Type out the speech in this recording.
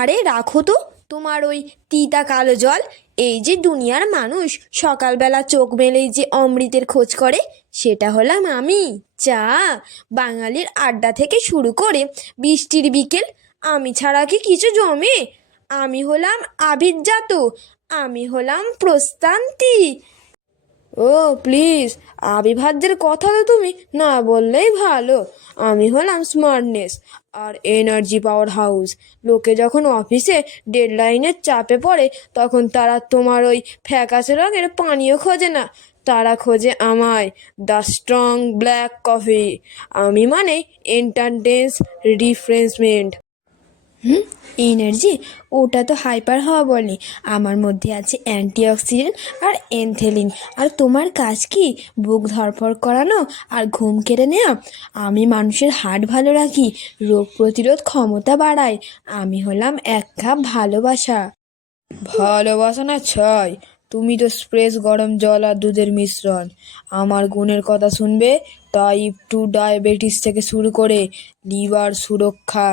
আরে রাখো তো তোমার ওই তিতা কালো জল। এই যে দুনিয়ার মানুষ সকালবেলা চোখ মেলেই যে অমৃতের খোঁজ করে, সেটা হলাম আমি। চা, বাঙালির আড্ডা থেকে শুরু করে বৃষ্টির বিকেল, আমি ছাড়া কি কিছু জমে? আমি হলাম আভিজাত, আমি হলাম প্রস্তান্তি। ও প্লিজ, আবির্ভাজ্যের কথা তো তুমি না বললেই ভালো। আমি হলাম স্মার্টনেস আর এনার্জি পাওয়ার হাউস। লোকে যখন অফিসে ডেডলাইনের চাপে পড়ে, তখন তারা তোমার ওই ফ্যাকাশে রঙের পানীয় খোঁজে না, তারা খোঁজে আমায়, দ্য স্ট্রং ব্ল্যাক কফি। আমি মানে এন্টারটেন্স রিফ্রেশমেন্ট। হুম, এনার্জি? ওটা তো হাইপার হওয়া বলে। আমার মধ্যে আছে অ্যান্টিঅক্সিডেন্ট আর এনথেলিন। আর তোমার কাজ কি? বুক ধড়ফড় করানো আর ঘুম কেড়ে নেওয়া। আমি মানুষের হার্ট ভালো রাখি, রোগ প্রতিরোধ ক্ষমতা বাড়াই। আমি হলাম এক কাপ ভালোবাসা। ভালোবাসা না ছাই, তুমি তো স্প্রেস গরম জল আর দুধের মিশ্রণ। আমার গুণের কথা শুনবে? টাইপ 2 ডায়াবেটিস থেকে শুরু করে লিভার সুরক্ষা,